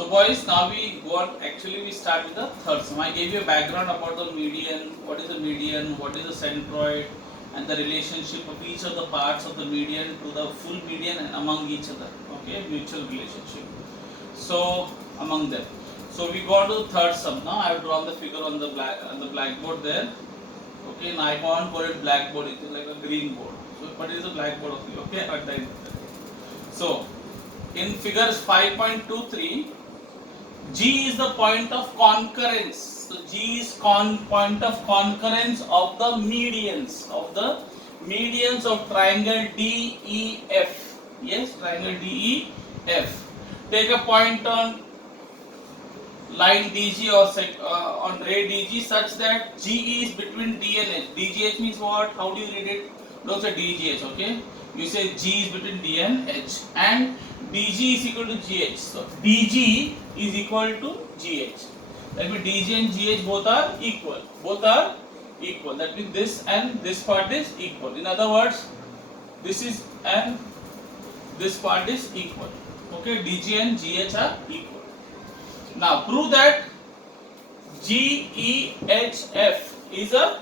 So boys, now we go on. Actually, we start with the third sum. I gave you a background about the median. What is the median? What is the centroid? And the relationship of each of the parts of the median to the full median and among each other. Okay, mutual relationship. So among them. So we go on to the third sum now. I have drawn the figure on the blackboard there. Okay, now I can't call it blackboard. It is like a green board. So, but it is a blackboard of you. Okay, at the end. So in figures 5.23. G is the point of concurrence. So G is point of concurrence of the medians of triangle DEF. Yes, triangle DEF. Take a point on line DG or on ray DG such that GE is between D and H. DGH means what? How do you read it? Don't say DGH. Okay. You say G is between D and H, and DG is equal to GH. So DG is equal to GH. That means DG and GH both are equal. That means this and this part is equal. In other words, this is and this part is equal. Okay, DG and GH are equal. Now prove that GEHF is a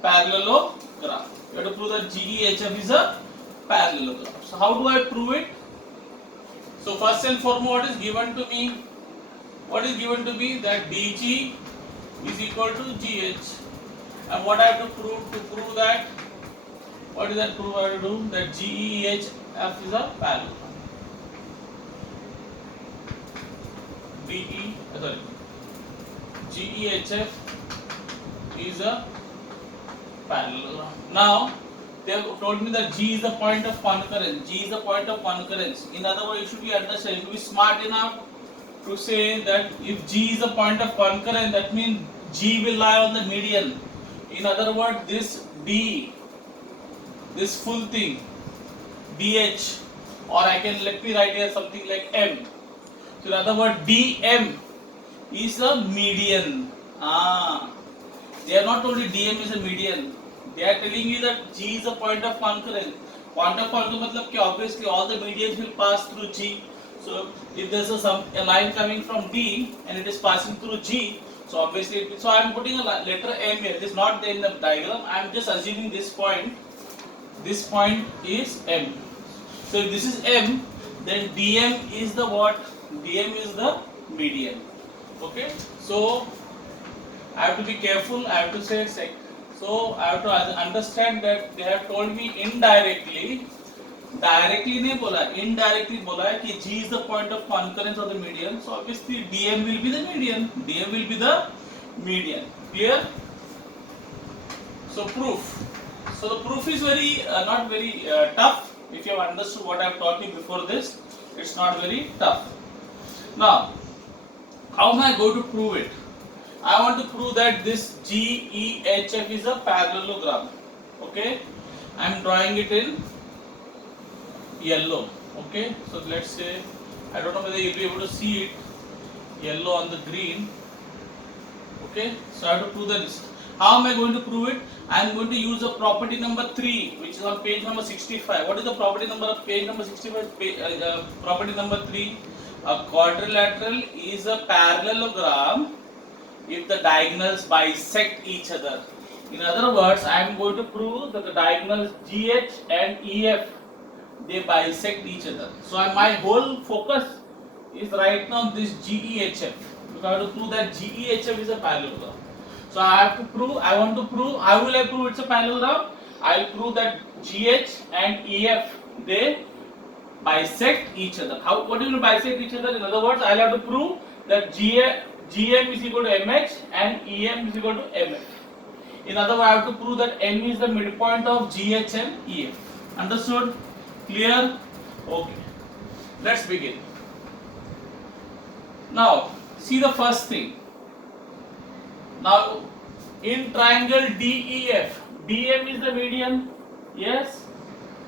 parallelogram. You have to prove that GEHF is a parallelogram. So how do I prove it? So first and foremost, what is given to me? What is given to me? That DG is equal to GH. And what I have to prove? To prove that, what is that proof I have to do? That GEHF is a parallelogram. GEHF is a parallelogram. Now they have told me that G is the point of concurrence. G is the point of concurrence. In other words, you should be understand. You should be smart enough to say that if G is the point of concurrence, that means G will lie on the median. In other words, this D, this full thing, DH, or I can let me write here something like M. So in other words, DM is a median. They are not only DM is a median. They are telling you that G is a point of concurrence. Point of concurrence means that obviously all the medians will pass through G. So if there is a line coming from D and it is passing through G, so obviously so I am putting a letter M here. It is not there in the diagram. I am just assuming this point. This point is M. So if this is M, then DM is the what? DM is the median. Okay. So I have to be careful. I have to say so I have to understand that they have told me indirectly. Directly नहीं बोला, indirectly बोला है कि G is the point of concurrence of the median. So obviously DM will be the median. DM will be the median. Clear? So proof. So the proof is very not very tough. If you have understood what I have taught you before this, it's not very tough. Now, how am I going to prove it? I want to prove that this GEHF is a parallelogram. Okay, I am drawing it in yellow. Okay, so let's say, I don't know whether you'll be able to see it, yellow on the green. Okay, so I have to prove that this. How am I going to prove it? I am going to use the property number 3, which is on page number 65. What is the property number of page number 65? Property number 3. A quadrilateral is a parallelogram if the diagonals bisect each other. In other words, I am going to prove that the diagonals GH and EF, they bisect each other. So my whole focus is right now this GEHF. Because I have to prove that GEHF is a parallelogram. So I have to prove, I want to prove, how will I prove it's a parallelogram? I will prove that GH and EF, they bisect each other. How? What do you mean bisect each other? In other words, I will have to prove that GM is equal to MH and EM is equal to MF. In other words, I have to prove that M is the midpoint of GH and EF. Understood? Clear? Okay. Let's begin. Now, see the first thing. Now, in triangle DEF, DM is the median. Yes?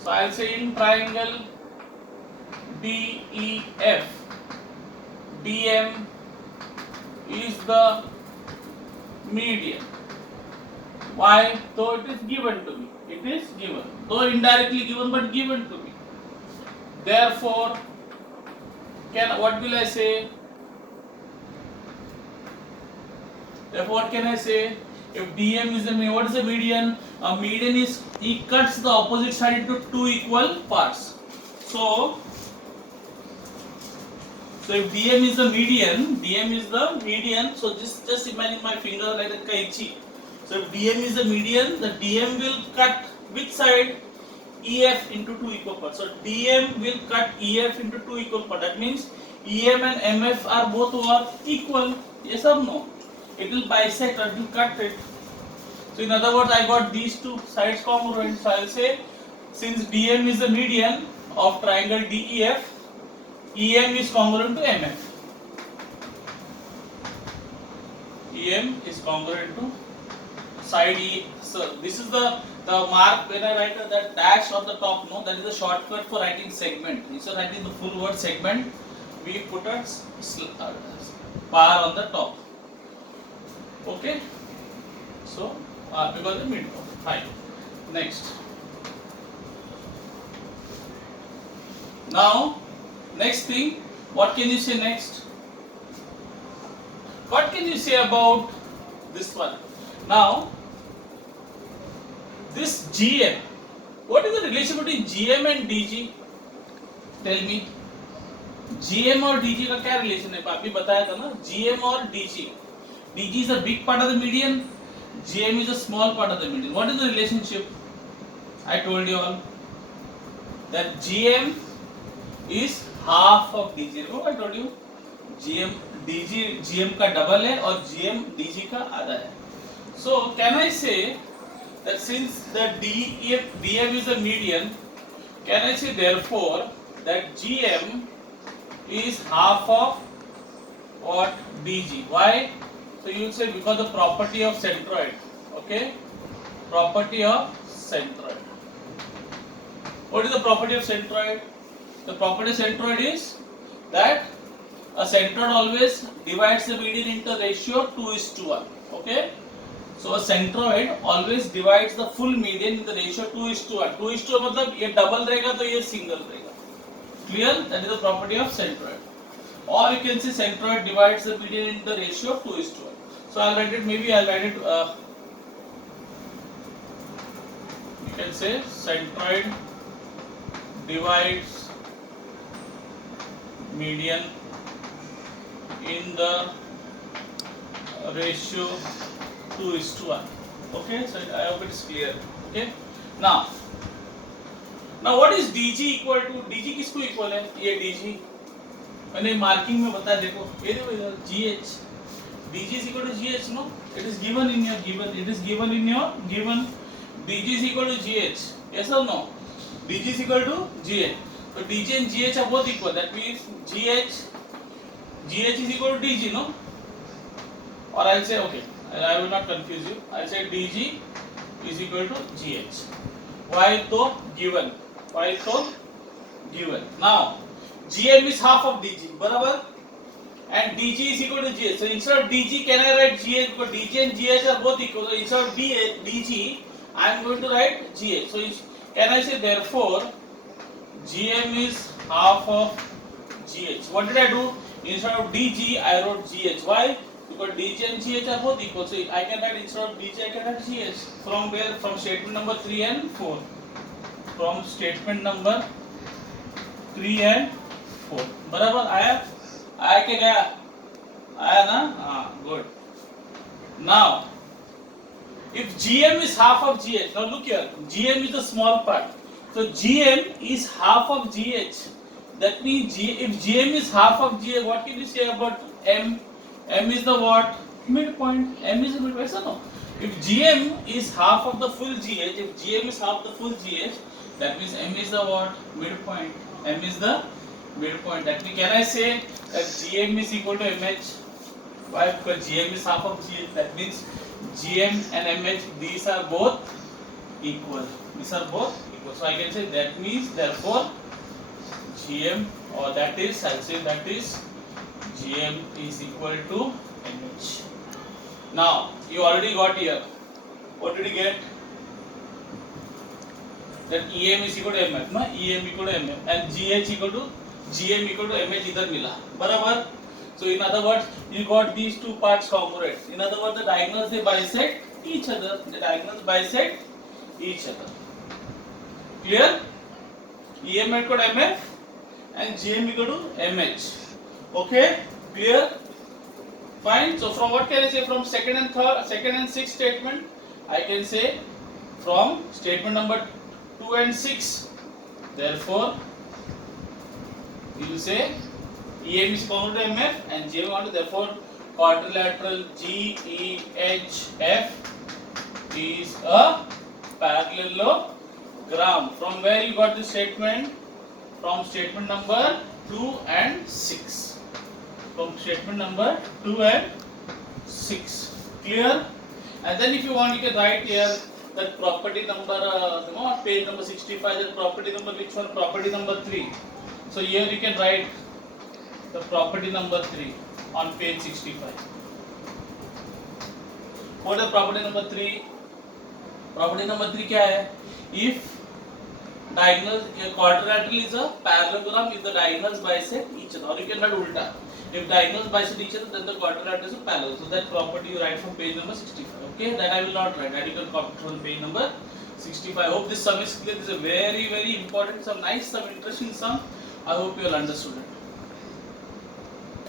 So, I will say in triangle DEF, DM is the median. Why? Though it is given to me. It is given. Though indirectly given, but given to me. Therefore, what will I say? Therefore, what can I say? If DM is the median, what is the median? A median is, he cuts the opposite side into two equal parts. So if DM is the median, so just imagine my finger like a kaichi. So if DM is the median, the DM will cut which side? EF into two equal parts. So DM will cut EF into two equal parts. That means EM and MF are both what? Equal. Yes or no? It will bisect or it will cut it. So in other words, I got these two sides congruent. So I will say, since DM is the median of triangle DEF, EM is congruent to MF. EM is congruent to side E. So this is the mark when I write that dash on the top. No, that is a shortcut for writing segment. Instead of writing the full word segment, we put a bar on the top. Okay. So because the midpoint. Fine. Next. Now, next thing, what can you say next? What can you say about this one? Now, this GM, what is the relation between GM and DG? Tell me. GM और DG का क्या relation है? अभी बताया था ना, GM और DG. DG is a big part of the median, GM is a small part of the median. What is the relationship? I told you all that GM is half of DG. Remember I told you? GM का double है और GM DG का आधा है. So can I say that since the DM is a median, can I say therefore that GM is half of what? DG. Why? So you will say because the property of centroid. Okay? Property of centroid. What is the property of centroid? The property of centroid is that a centroid always divides the median into ratio 2:1. Okay? So a centroid always divides the full median in the ratio 2:1. 2:1 मतलब ये double रहेगा तो ये single रहेगा. Clear? That is the property of centroid. Or you can say centroid divides the median in the ratio 2:1. So I'll write it. Maybe I'll write it. You can say centroid divides median in the ratio 2:1. Okay, so I hope it is clear. Okay, now what is DG equal to? DG किसको equal है? ये DG मैंने marking में बताया. देखो ये देखो इधर GH. DG is equal to GH. No, it is given in your given. It is given in your given. DG is equal to GH. Yes or no? DG is equal to GH. So DG and GH are both equal. That means GH is equal to DG. No, or I'll say okay. I will not confuse you. I'll say DG is equal to GH. Why so given? Why so given? Now GM is half of DG, बराबर? And DG is equal to GH. So instead of DG, can I write GH? Because DG and GH are both equal. So instead of DG, I am going to write GH. So can I say therefore GM is half of GH? What did I do? Instead of DG, I wrote GH. Why? Because DG and GH are both equal. So I can write instead of DG, I can write GH. From where? From statement number 3 and 4. From statement number 3 and 4. बराबर आया? आया क्या गया? आया ना? हाँ, good. Now, if GM is half of GH, now look here. GM is the small part. So GM is half of GH. That means if GM is half of GH, what can you say about M? M is the what? Midpoint. M is the midpoint. So no. If GM is half of the full GH, if GM is half the full GH, that means M is the what? Midpoint. M is the midpoint. That means can I say that GM is equal to MH? Why? Because GM is half of GH. That means GM and MH, these are both equal. These are both equal. So I can say that means therefore GM, or that is, I'll say that is GM is equal to MH. Now you already got here. What did you get? That EM is equal to MF, ना? EM equal to MF and GH equal to GM equal to MH इधर मिला, बराबर? So in other words, you got these two parts congruent. In other words, the diagonals they bisect each other. The diagonals bisect each other. Clear? EM equal to MF and GM equal to MH. Okay? Clear? Fine. So from what can I say from second and sixth statement? I can say from statement number 2 and 6. Therefore, you will say EM is equal to MF and GM equal to, therefore quadrilateral GEHF is a parallelogram. From where you got this statement? From statement number 2 and 6. From statement number 2 and 6. Clear? And then if you want, you can write here that property number, on page number 65, that property number, which one? Property number 3. So here you can write the property number 3 on page 65. What is property number 3? Property number 3 क्या है? If diagonal quadrilateral is a parallelogram, if the diagonals bisect each other, or you can write ulta. If diagonals bisect each other, then the quadrilateral is a parallel. So that property you write from page number 65. Okay, that I will not write. That you can copy from page number 65. I hope this sum is clear. This is a very, very important sum, nice sum, interesting sum. I hope you all understood it.